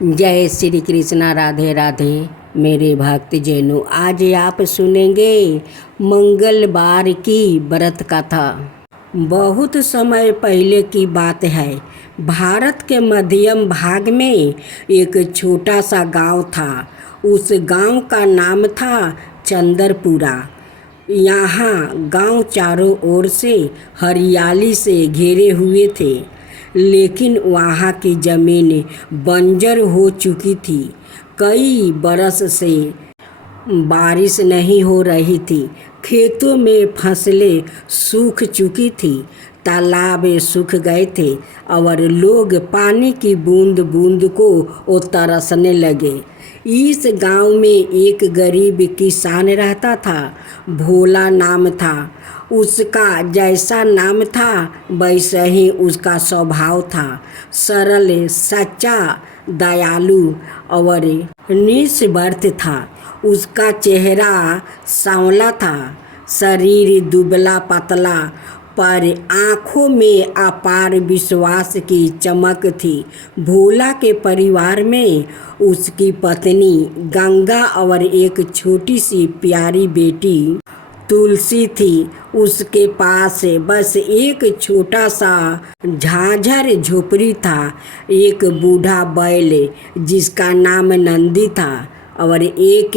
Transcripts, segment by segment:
जय श्री कृष्णा। राधे राधे मेरे भक्त जैनों। आज आप सुनेंगे मंगलवार की व्रत कथा। बहुत समय पहले की बात है। भारत के मध्यम भाग में एक छोटा सा गांव था। उस गांव का नाम था चंदरपुरा। यहाँ गांव चारों ओर से हरियाली से घिरे हुए थे, लेकिन वहाँ की ज़मीन बंजर हो चुकी थी। कई बरस से बारिश नहीं हो रही थी। खेतों में फसलें सूख चुकी थी, तालाब सूख गए थे और लोग पानी की बूंद बूंद को तरसने लगे। इस गांव में एक गरीब किसान रहता था। भोला नाम था उसका। जैसा नाम था वैसा ही उसका स्वभाव था। सरल, सच्चा, दयालु और निस्वार्थ था। उसका चेहरा सांवला था, शरीर दुबला पतला, पर आँखों में अपार विश्वास की चमक थी। भोला के परिवार में उसकी पत्नी गंगा और एक छोटी सी प्यारी बेटी तुलसी थी। उसके पास बस एक छोटा सा झांझर झोपड़ी था, एक बूढ़ा बैल जिसका नाम नंदी था और एक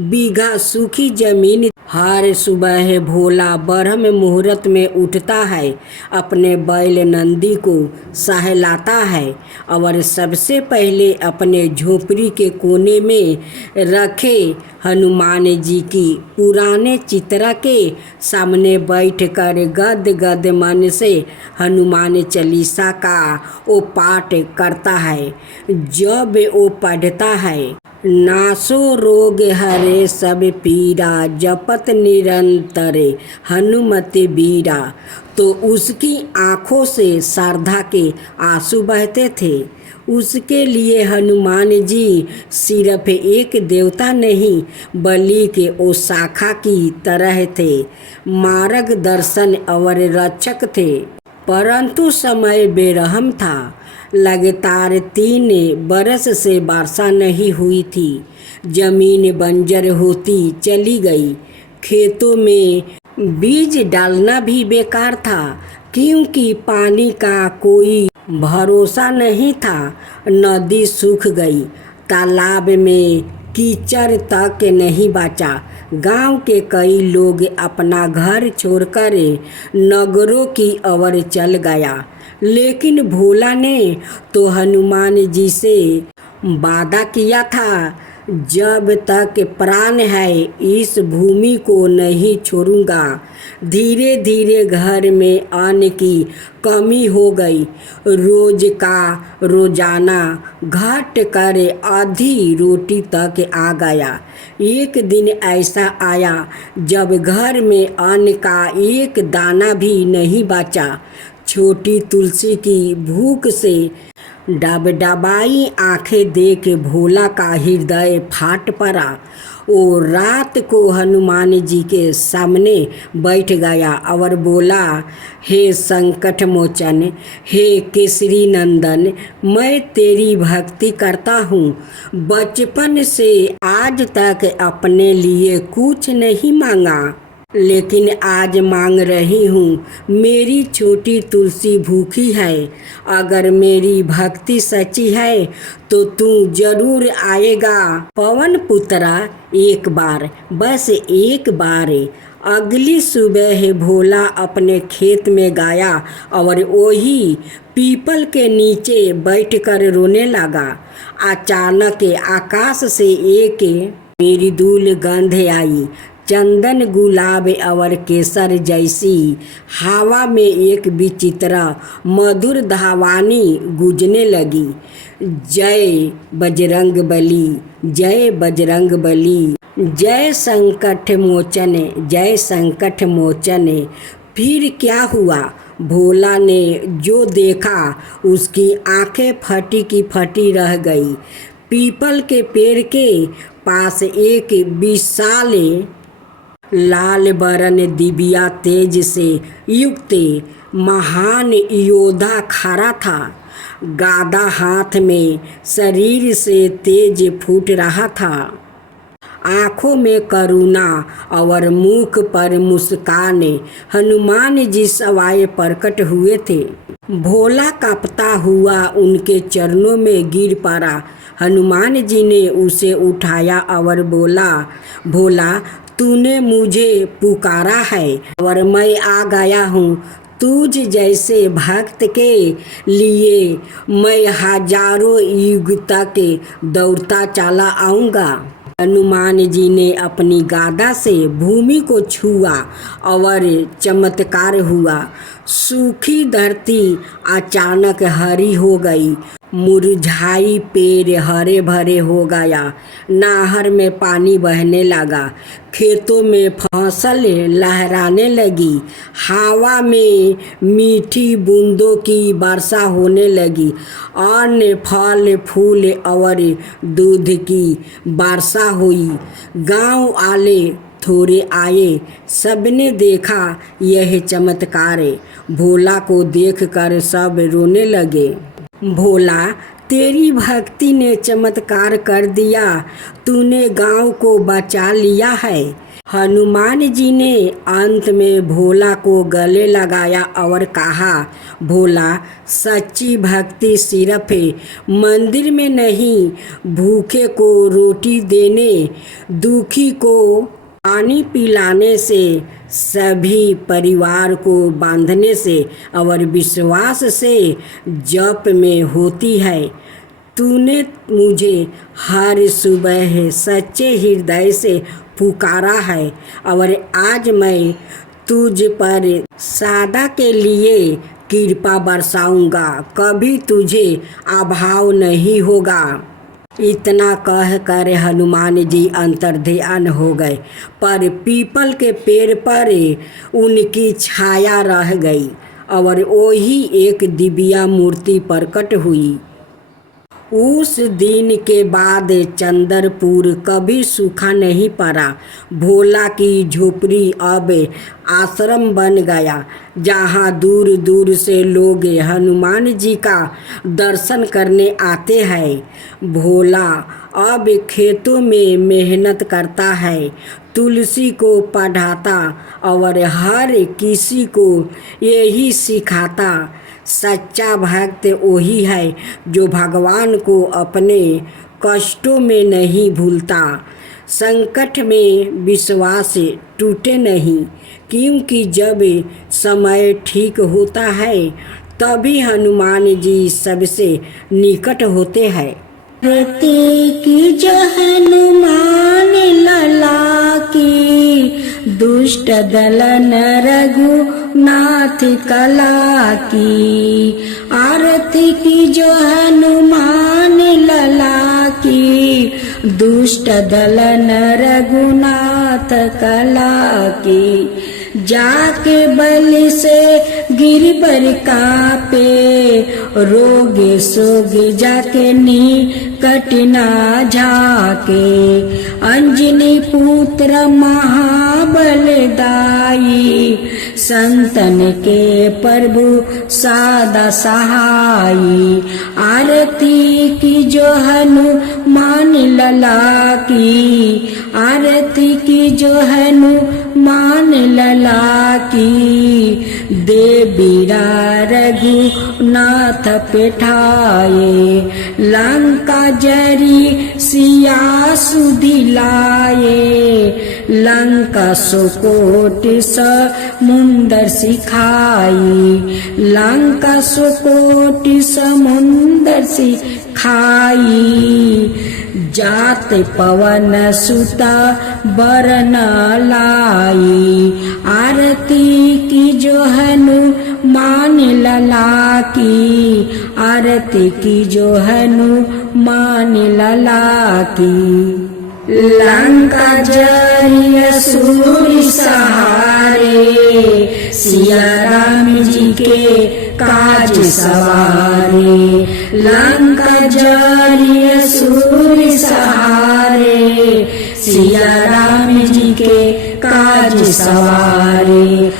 बीघा सूखी जमीन। हर सुबह भोला ब्रह्म मुहूर्त में उठता है, अपने बैल नंदी को सहलाता है और सबसे पहले अपने झोपड़ी के कोने में रखे हनुमान जी की पुराने चित्र के सामने बैठकर गद गद मन से हनुमान चालीसा का वो पाठ करता है। जब वो पढ़ता है, नासो रोग हरे सब पीरा, जपत निरंतर हनुमत बीरा, तो उसकी आँखों से श्रद्धा के आंसू बहते थे। उसके लिए हनुमान जी सिर्फ एक देवता नहीं, बल्कि वो शाखा की तरह थे, मार्गदर्शन और रक्षक थे। परंतु समय बेरहम था। लगातार 3 बरस से वर्षा नहीं हुई थी। जमीन बंजर होती चली गई। खेतों में बीज डालना भी बेकार था, क्योंकि पानी का कोई भरोसा नहीं था। नदी सूख गई, तालाब में कीचड़ तक नहीं बचा। गांव के कई लोग अपना घर छोड़कर नगरों की ओर चल गया, लेकिन भोला ने तो हनुमान जी से वादा किया था, जब तक प्राण है इस भूमि को नहीं छोड़ूंगा। धीरे धीरे घर में अन्न की कमी हो गई। रोज का रोजाना घट कर आधी रोटी तक आ गया। एक दिन ऐसा आया जब घर में अन्न का एक दाना भी नहीं बचा। छोटी तुलसी की भूख से डबडबाई आंखें देख भोला का हृदय फाट पड़ा। वो रात को हनुमान जी के सामने बैठ गया और बोला, हे संकट मोचन, हे केसरी नंदन, मैं तेरी भक्ति करता हूँ। बचपन से आज तक अपने लिए कुछ नहीं मांगा, लेकिन आज मांग रही हूँ। मेरी छोटी तुलसी भूखी है। अगर मेरी भक्ति सच्ची है तो तू जरूर आएगा पवन पुत्रा। एक बार, बस एक बार। अगली सुबह भोला अपने खेत में गया और वही पीपल के नीचे बैठकर रोने लगा। अचानक आकाश से एक मृदुल गंध आई। चंदन, गुलाब और केसर जैसी हवा में एक विचित्र मधुर धावानी गूंजने लगी। जय बजरंगबली, जय बजरंगबली, जय संकट मोचन, जय संकट मोचन। फिर क्या हुआ? भोला ने जो देखा उसकी आंखें फटी की फटी रह गई। पीपल के पेड़ के पास एक विशाल लाल बरन दिव्या तेज से युक्त महान योद्धा खड़ा था। गादा हाथ में शरीर से तेज फूट रहा था। आँखों में करुणा और मुख पर मुस्कान हनुमान जी सवाए प्रकट हुए थे। भोला कांपता हुआ उनके चरणों में गिर पड़ा। हनुमान जी ने उसे उठाया और बोला, भोला तूने मुझे पुकारा है और मैं आ गया हूँ। तुझ जैसे भक्त के लिए मैं हजारों युग तक दौड़ता चला आऊँगा। हनुमान जी ने अपनी गादा से भूमि को छुआ और चमत्कार हुआ। सूखी धरती अचानक हरी हो गई, मुरझाई पेड़ हरे भरे हो गया। नहर में पानी बहने लगा, खेतों में फसल लहराने लगी, हवा में मीठी बूंदों की वर्षा होने लगी, अन्न फल फूल और दूध की वर्षा हुई। गांव वाले थोड़े आए, सबने देखा यह चमत्कार। भोला को देखकर सब रोने लगे। भोला तेरी भक्ति ने चमत्कार कर दिया, तूने गांव को बचा लिया है। हनुमान जी ने अंत में भोला को गले लगाया और कहा, भोला सच्ची भक्ति सिर्फ मंदिर में नहीं, भूखे को रोटी देने, दुखी को पानी पिलाने से, सभी परिवार को बांधने से और विश्वास से जप में होती है। तूने मुझे हर सुबह सच्चे हृदय से पुकारा है और आज मैं तुझ पर सदा के लिए कृपा बरसाऊंगा, कभी तुझे अभाव नहीं होगा। इतना कहकर हनुमान जी अंतर्ध्यान हो गए, पर पीपल के पेड़ पर उनकी छाया रह गई और वही एक दिव्या मूर्ति प्रकट हुई। उस दिन के बाद चंद्रपुर कभी सूखा नहीं पड़ा। भोला की झोपड़ी अब आश्रम बन गया, जहाँ दूर दूर से लोग हनुमान जी का दर्शन करने आते हैं। भोला अब खेतों में मेहनत करता है, तुलसी को पढ़ाता और हर किसी को यही सिखाता। सच्चा भक्त वही है जो भगवान को अपने कष्टों में नहीं भूलता, संकट में विश्वास टूटे नहीं, क्योंकि जब समय ठीक होता है तभी हनुमान जी सबसे निकट होते हैं। की जो हनुमान लला की, दुष्ट दलन रघुनाथ कला की। आरती की जो हनुमान लला की, दुष्ट दलन रघुनाथ कला की। जाके बलि से गिरबर कापे, रोग सोग जाके निकट ना झाके। अंजनी पुत्र महाबलदाई, संतन के प्रभु सादा सहाई। आरती की जो हनुमान लला की, आरती की जो हनुमान लला की। देवीरा रघुनाथ पेठाए, लंका जरी सिया सुदिलाए। लंका सुकोट समुंदर सिखाई, लंका सुकोट समुंदर सिखाई। जात पवन सुता बरन लाई, आरती की जो हनुमान लला की। आरती की जो हनुमान लला की। लंका जरी असुर सहारे, सिया राम जी के काज सवारे। लंका जरी असुर सहारे, सिया राम जी के काज सवारे।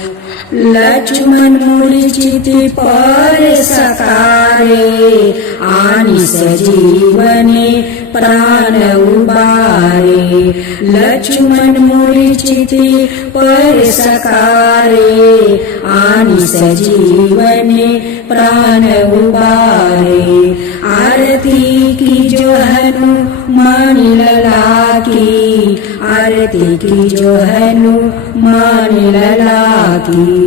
लक्ष्मण मूर्छित पर सकारे, आनि सजीवने प्राण उबारे। लक्ष्मण मूर्छित पर सकारे, आनि सजीवने प्राण उबारे। आरती की जो हनुमान लला की, आरती की जो हनुमान लला की।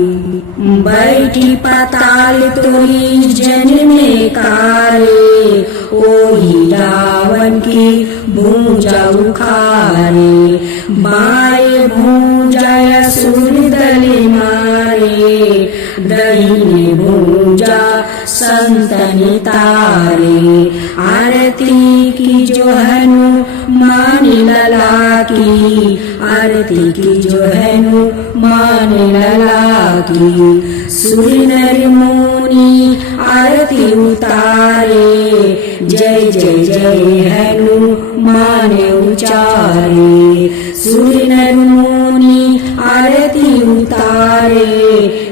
बैठी पाताल तोरी जन्मे कारे, ओही रावण की भूजा उखारे। बाएं भूजा असुर दल मारे, दाहिने भूजा संतनि तारे। आरती की जो हनुमान लला की, आरती की जो हनुमान लला की। सुर नर मुनि आरती उतारे, जय जय जय हनुमान उचारे। सुर नर मुनि आरती उतारे,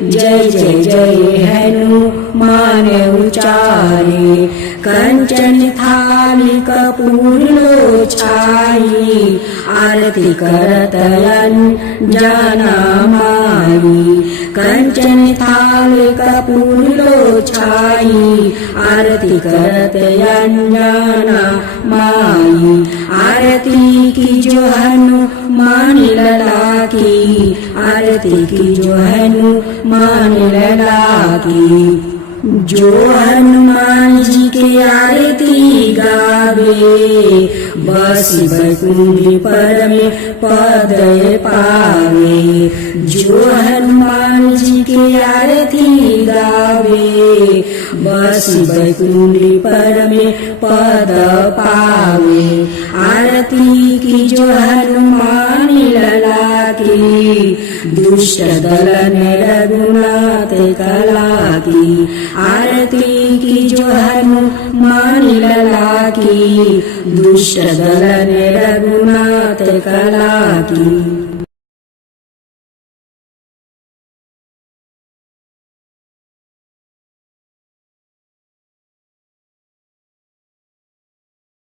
जय जय जय हनुमान उचारे। कंचन थाली कपूर लो छाई, आरती करत अंजना माई। कंचन थाली कपूर लो छाई, आरती करत अंजना माई। आरती की जो हनुमान लला की, आरती की जो हनुमान लला की। जो हनुमान जी के आरती गावे, बस बैकुंठ पर में पद पावे। जो हनुमान जी के आरती गावे, बस बैकुंठ पर में पद पावे। आरती की जो हनुमान लला की, दुष्ट दलन रघुनाथ कला की। आरती की जो हनुमान लला की, दुष्ट दलन रघुनाथ कला की।